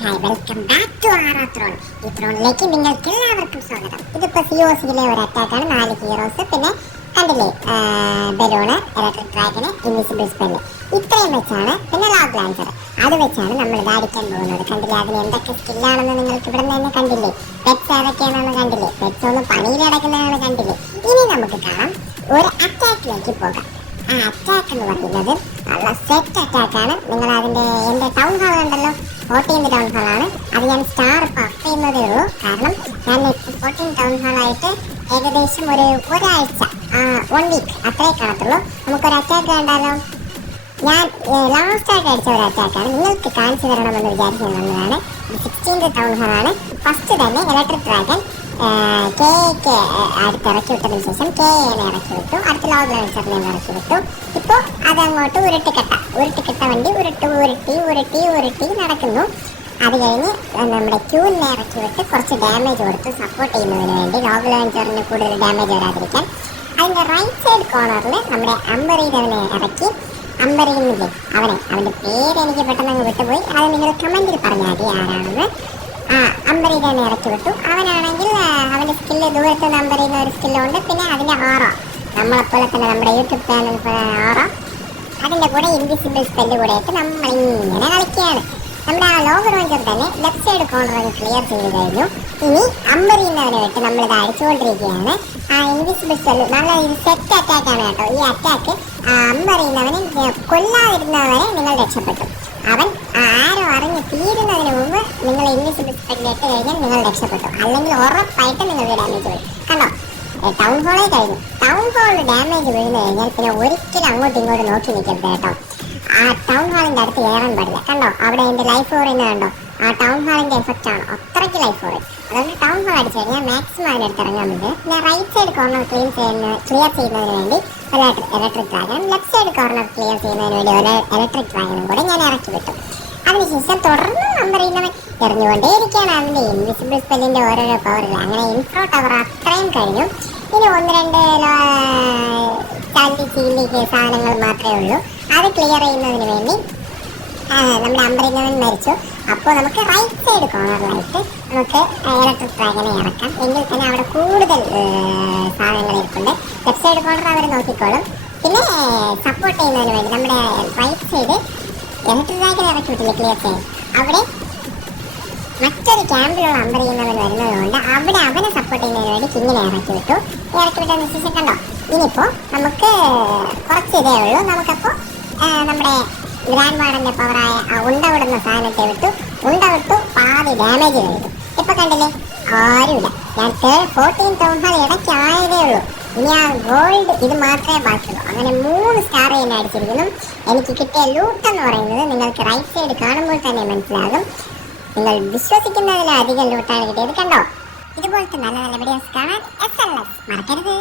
Hi welcome back to ആറാത്രോൺ. ഈ ത്രോണിലേക്ക് നിങ്ങൾക്ക് എല്ലാവർക്കും സ്വാഗതം. ഇതിപ്പോ സിഒസിയിലെ ഒരു അറ്റാക്കാണ്. 4 ഹീറോസ്, പിന്നെ കണ്ടില്ലേ balloon, electric dragon, invisible spell, ഇത്രയും വെച്ചാണ്, പിന്നെ ലോഗ് ലാൻസർ. അത് വെച്ചാണ് നമ്മൾ ഇത് അടിക്കാൻ പോകുന്നത്. കണ്ടില്ലേ അതിന് എന്തൊക്കെ സ്കില്ലാണെന്ന് നിങ്ങൾക്ക് ഇവിടെ നിന്ന് തന്നെ കണ്ടില്ലേ. പെറ്റ്സ് ഏതൊക്കെയാണെന്ന് കണ്ടില്ലേ. പെറ്റ്സ് ഒന്നും പണിയിൽ അടക്കുന്നതാണ് കണ്ടില്ലേ. ഇനി നമുക്ക് കാണാം, ഒരു അറ്റാക്കിലേക്ക് പോകാം. ആ അറ്റാക്ക് എന്ന് പറയുന്നത് നല്ല സെറ്റ് അറ്റാക്കാണ്. നിങ്ങൾ അതിന്റെ എന്റെ ടൗൺ ഹാൾ ഉണ്ടല്ലോ, 14th ടൗൺ ഹാൾ ആണ്. അത് ഞാൻ സ്റ്റാർ പഫ് ചെയ്യുന്നതേ ഉള്ളൂ. കാരണം ഞാൻ 14 ടൗൺ ഹാൾ ആയിട്ട് ഏകദേശം ഒരാഴ്ച 1 വീക്ക് അത്രേ കാണത്തുള്ളൂ. നമുക്കൊരു അറ്റാക്ക് കണ്ടാലോ. ഞാൻ ലാസ്റ്റ് ആയിട്ട് അടിച്ച ഒരു അറ്റാക്കാണ്, നിങ്ങൾക്ക് കാണിച്ചു തരണമെന്ന് വിചാരിച്ചു വന്നതാണ്. 16th ടൗൺ ഹാൾ ആണ്. ഫസ്റ്റ് തന്നെ ഇലക്ട്രിക് ഡ്രാഗൻ കെ അടുത്ത് ഇറക്കി വിട്ടതിന് ശേഷം KAനെ ഇറക്കി വിട്ടു. അടുത്ത ലോഗ് ലാൻസറിനെ ഇറക്കി വിട്ടു. ഇപ്പോൾ അതങ്ങോട്ട് ഉരുട്ടിക്കെട്ട വണ്ടി ഉരുട്ടി നടക്കുന്നു. അത് കഴിഞ്ഞ് നമ്മുടെ ക്യൂവിനെ ഇറക്കി വിട്ട് കുറച്ച് ഡാമേജ് കൊടുത്തു, സപ്പോർട്ട് ചെയ്യുന്നതിന് വേണ്ടി, ലോഗ് ലാൻസറിന് കൂടുതൽ ഡാമേജ് വരാതിരിക്കാൻ. അതിൻ്റെ റൈറ്റ് സൈഡ് കോർണറിൽ നമ്മുടെ അമ്പരീരവനെ ഇറക്കി. അമ്പരീനില്ലേ അവൻ്റെ പേര് എനിക്ക് പെട്ടെന്ന് അങ്ങ് വിട്ടുപോയി. അത് നിങ്ങൾ കമൻറ്റിൽ പറഞ്ഞാൽ മതി ആരാണെന്ന്. അമ്പരീനെ ഇറക്കി വിട്ടു. അവനാണെങ്കിൽ അവൻ്റെ സ്കില്ല് ദൂരത്ത് നിന്ന് അമ്പരീന്ന ഒരു സ്കില്ലുണ്ട്. പിന്നെ അതിൻ്റെ ആറോ നമ്മളെപ്പോലെ തന്നെ നമ്മുടെ യൂട്യൂബ് ചാനൽ ആറോ, അതിൻ്റെ കൂടെ ഇൻവിസിബിൾ സ്പെല്ല് കൂടെ ആയിട്ട് നമ്മളിങ്ങനെ കളിക്കുകയാണ്. നമ്മുടെ ആ ലോഗ് റേഞ്ചർ തന്നെ ലെഫ്റ്റ് സൈഡ് കോർണർ ക്ലിയർ ചെയ്ത് കഴിഞ്ഞു. ഇനി അമ്പരീന്നവനായിട്ട് നമ്മളിത് അടിച്ചുകൊണ്ടിരിക്കുകയാണ്. ആ ഇൻവിസിബിൾ സ്പെല്ല് നല്ല ഇത് സെറ്റ് അറ്റാക്കാണ് കേട്ടോ. ഈ അറ്റാക്ക് അമ്പരീന്നവനെ കൊല്ലാതിരുന്നവരെ നിങ്ങൾ രക്ഷപ്പെട്ടു. അവൻ ആരോ അറിഞ്ഞ് തീരുന്നതിന് മുമ്പ് നിങ്ങൾ ഇൻവിസിബിൾ സ്പെല്ല് ഇട്ട് കഴിഞ്ഞാൽ നിങ്ങൾ രക്ഷപ്പെട്ടു. അല്ലെങ്കിൽ ഉറപ്പായിട്ട് നിങ്ങൾക്ക് ഡാമേജ് വരും. കണ്ടോ, ടൗൺ ഹാളേ കഴിഞ്ഞു. ടൗൺ ഹാളിൽ ഡാമേജ് വീഴുന്നു കഴിഞ്ഞാൽ പിന്നെ ഒരിക്കലും അങ്ങോട്ടും ഇങ്ങോട്ടും നോക്കി നിൽക്കരുത് കേട്ടോ. ആ ടൗൺ ഹാളിൻ്റെ അടുത്ത് കയറാൻ പാടില്ല. കണ്ടോ അവിടെ എൻ്റെ ലൈഫ് ഓറിന്ന് കണ്ടോ, ആ ടൗൺ ഹാളിൻ്റെ എഫക്റ്റ് ആണ് അത്രയ്ക്ക് ലൈഫ് ഓറി. അതുകൊണ്ട് ടൗൺ ഹാൾ അടിച്ചു കഴിഞ്ഞാൽ മാക്സിമം അതിനടുത്ത് ഇറങ്ങാൻ പറ്റും. പിന്നെ റൈറ്റ് സൈഡ് കോർണർ ക്ലിയർ ചെയ്യുന്നതിന് വേണ്ടി electric dragon, left side corner clear ചെയ്യുന്നതിന് വേണ്ടി ഒരു ഇലക്ട്രിക് ഡ്രാഗനും കൂടെ ഞാൻ ഇറക്കി വിട്ടു. അതിനുശേഷം തുടർന്ന് നമ്പർ ചെയ്യുന്നവൻ എറിഞ്ഞുകൊണ്ടേയിരിക്കുകയാണ് അതിൻ്റെ ഇൻവിസിബിൾ സ്പെല്ലിൻ്റെ ഓരോരോ പവറിൽ. അങ്ങനെ ഇൻഫ്രോ ടവർ അത്രയും കഴിഞ്ഞു. ഇനി 1-2 ചീലിക്ക് സാധനങ്ങൾ മാത്രമേ ഉള്ളൂ. അത് ക്ലിയർ ചെയ്യുന്നതിന് വേണ്ടി നമ്മുടെ അമ്പരിന്നവൻ മരിച്ചു. അപ്പോൾ നമുക്ക് റൈറ്റ് സൈഡ് കോർണറിലായിട്ട് നമുക്ക് ഇലക്ട്രിക് ഡ്രാഗനെ ഇറക്കാം. എങ്കിൽ തന്നെ അവിടെ കൂടുതൽ സാധനങ്ങൾ ഇരിപ്പുണ്ട്. ലെഫ്റ്റ് സൈഡ് കോർണർ അവർ നോക്കിക്കോളും. പിന്നെ സപ്പോർട്ട് ചെയ്യുന്നതിന് വേണ്ടി നമ്മുടെ റൈറ്റ് സൈഡ് ഇലക്ട്രിക് ഡ്രാഗനെ ഇറക്കി വിട്ടില്ല ക്ലിയർ ചെയ്യാൻ. അവിടെ മറ്റൊരു ക്യാമ്പിലുള്ള അമ്പരിയുന്നവൻ വരുന്നതുകൊണ്ട് അവിടെ അവനെ സപ്പോർട്ട് ചെയ്യുന്നതിന് വേണ്ടി കിങ്ങിനെ ഇറക്കി വിട്ടു. ഇറക്കി വിട്ടതിന് ശേഷം കണ്ടോ, ഇനിയിപ്പോൾ നമുക്ക് കുറച്ച് ഇതേ ഉള്ളൂ. നമുക്കപ്പോൾ നമ്മുടെ ഗ്രാൻഡ് വാർഡന്റെ പവറായ ഉണ്ടവിടുന്ന സാധനത്തെ വിട്ടു. പാതി ഡാമേജ് കഴിഞ്ഞു. ഇപ്പൊ കണ്ടില്ലേ ആരുമില്ല. ഞാൻ 14 ടൗൺ ഹാൾ ഇടയ്ക്ക് ആയതേ ഉള്ളൂ. ഇനി ആ ഗോൾഡ് ഇത് മാത്രമേ ബാക്കിയുള്ളൂ. അങ്ങനെ 3 സ്റ്റാർ തന്നെ അടിച്ചിരിക്കുന്നു. എനിക്ക് കിട്ടിയ ലൂട്ട് എന്ന് പറയുന്നത് നിങ്ങൾക്ക് റൈറ്റ് സൈഡ് കാണുമ്പോൾ തന്നെ മനസ്സിലാകും. നിങ്ങൾ വിശ്വസിക്കുന്നതിലധികം ലൂട്ടാണ് കിട്ടിയത്. കണ്ടോ, ഇതുപോലത്തെ നല്ല നല്ല വീഡിയോസ് കാണാൻ SLS മറക്കരുത്.